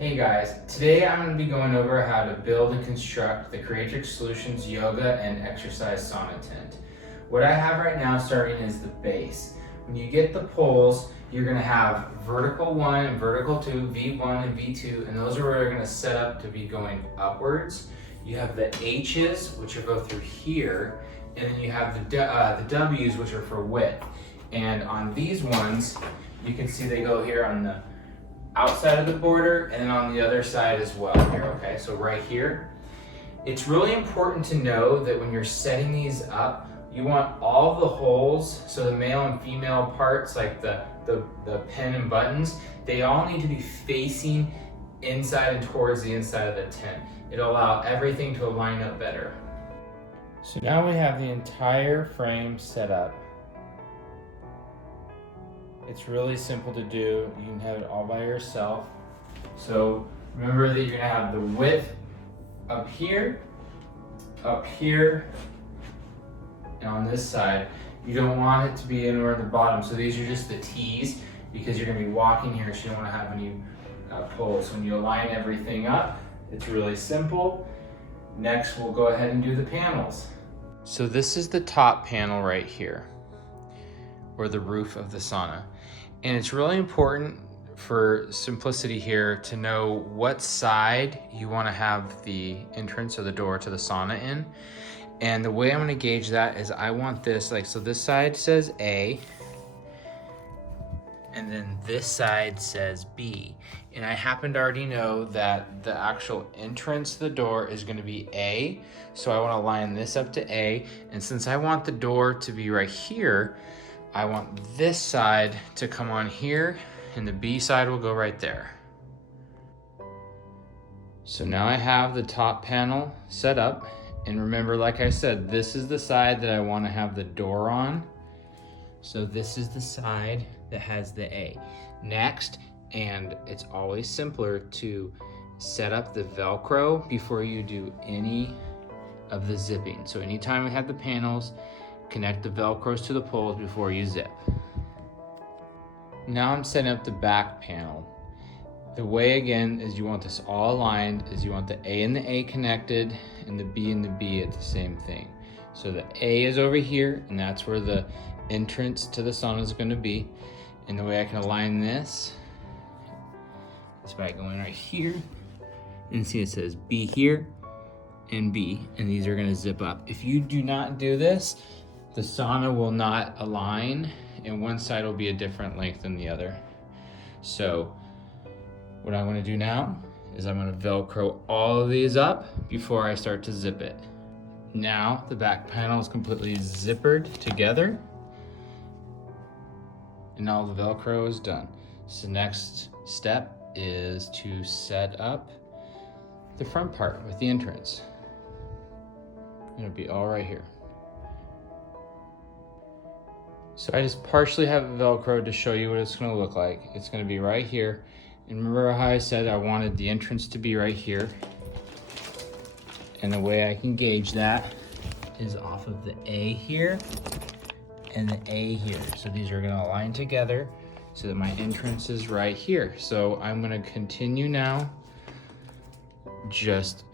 Hey guys, today I'm going to be going over how to build and construct the Creatrix Solutions yoga and exercise sauna tent. What I have right now starting is the base. When you get the poles, you're going to have vertical 1 and vertical 2, V1 and V2, and those are where you're going to set up to be going upwards. You have the H's, which will go through here, and then you have the W's, which are for width. And on these ones, you can see they go here on the outside of the border and then on the other side as well here, okay? So right here. It's really important to know that when you're setting these up, you want all the holes, so the male and female parts, like the pin and buttons, they all need to be facing inside and towards the inside of the tent. It'll allow everything to line up better. So now we have the entire frame set up. It's really simple to do. You can have it all by yourself. So remember that you're gonna have the width up here, and on this side. You don't want it to be anywhere at the bottom. So these are just the T's because you're gonna be walking here, so you don't wanna have any pulls. When you align everything up, it's really simple. Next, we'll go ahead and do the panels. So this is the top panel right here, or the roof of the sauna. And it's really important for simplicity here to know what side you want to have the entrance or the door to the sauna in. And the way I'm going to gauge that is I want this, like, so this side says A, and then this side says B. And I happen to already know that the actual entrance to the door is going to be A, so I want to line this up to A. And since I want the door to be right here, I want this side to come on here, and the B side will go right there. So now I have the top panel set up, and remember, like I said, this is the side that I want to have the door on. So this is the side that has the A. Next, and it's always simpler to set up the Velcro before you do any of the zipping. So anytime we have the panels, connect the Velcros to the poles before you zip. Now I'm setting up the back panel. The way, again, is you want this all aligned, is you want the A and the A connected and the B and the B at the same thing. So the A is over here, and that's where the entrance to the sauna is going to be. And the way I can align this is by going right here, and see it says B here and B, and these are going to zip up. If you do not do this, the sauna will not align, and one side will be a different length than the other. So what I'm going to do now is I'm going to Velcro all of these up before I start to zip it. Now the back panel is completely zippered together, and all the Velcro is done. So the next step is to set up the front part with the entrance. It'll be all right here. So I just partially have it Velcro to show you what it's going to look like. It's going to be right here. And remember how I said I wanted the entrance to be right here? And the way I can gauge that is off of the A here and the A here. So these are going to align together so that my entrance is right here. So I'm going to continue now, just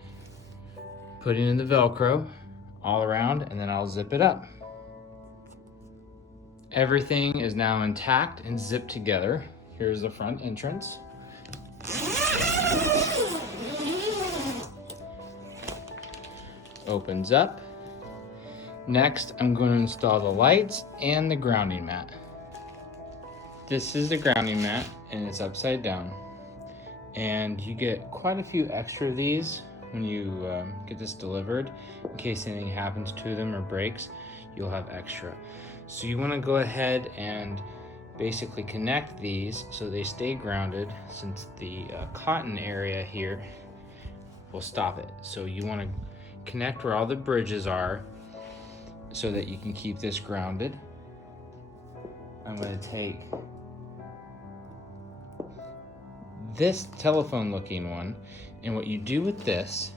putting in the Velcro all around, and then I'll zip it up. Everything is now intact and zipped together. Here's the front entrance. Opens up. Next, I'm going to install the lights and the grounding mat. This is the grounding mat, and it's upside down. And you get quite a few extra of these when you get this delivered. In case anything happens to them or breaks, you'll have extra. So you want to go ahead and basically connect these so they stay grounded, since the cotton area here will stop it. So you want to connect where all the bridges are so that you can keep this grounded. I'm going to take this telephone looking one, and what you do with this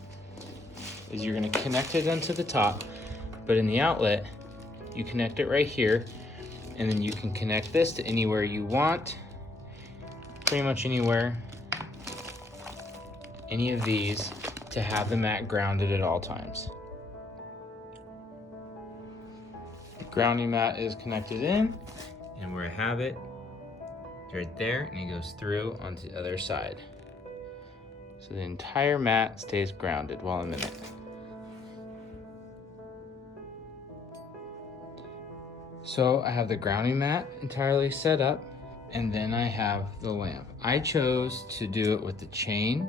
is you're going to connect it onto the top, but in the outlet you connect it right here, and then you can connect this to anywhere you want, pretty much anywhere any of these to have the mat grounded at all times. The grounding mat is connected in, and where I have it, right there, and it goes through onto the other side. So the entire mat stays grounded while I'm in it. So I have the grounding mat entirely set up, and then I have the lamp. I chose to do it with the chain,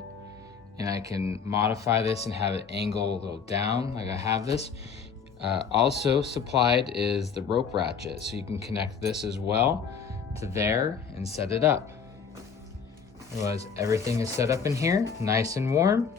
and I can modify this and have it angle a little down like I have this. Also supplied is the rope ratchet, so you can connect this as well to there and set it up. Otherwise, everything is set up in here, nice and warm.